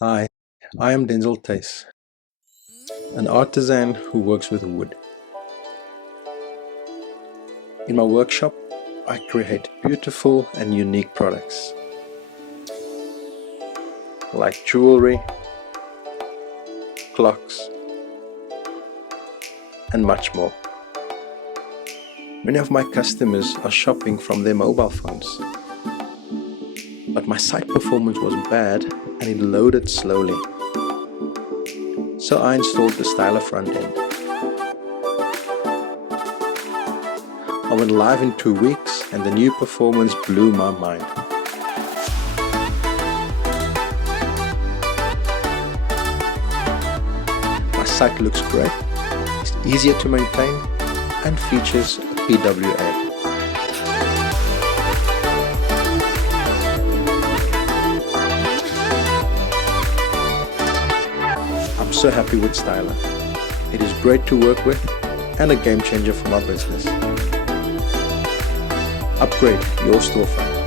Hi, I am Denzel Thys, an artisan who works with wood. In my workshop, I create beautiful and unique products like jewelry, clocks, and much more. Many of my customers are shopping from their mobile phones, but my site performance was bad and it loaded slowly. So I installed the Styla Frontend. I went live in 2 weeks and the new performance blew my mind. My site looks great, it's easier to maintain and features a PWA. I'm so happy with Styla. It is great to work with and a game changer for my business. Upgrade your storefront.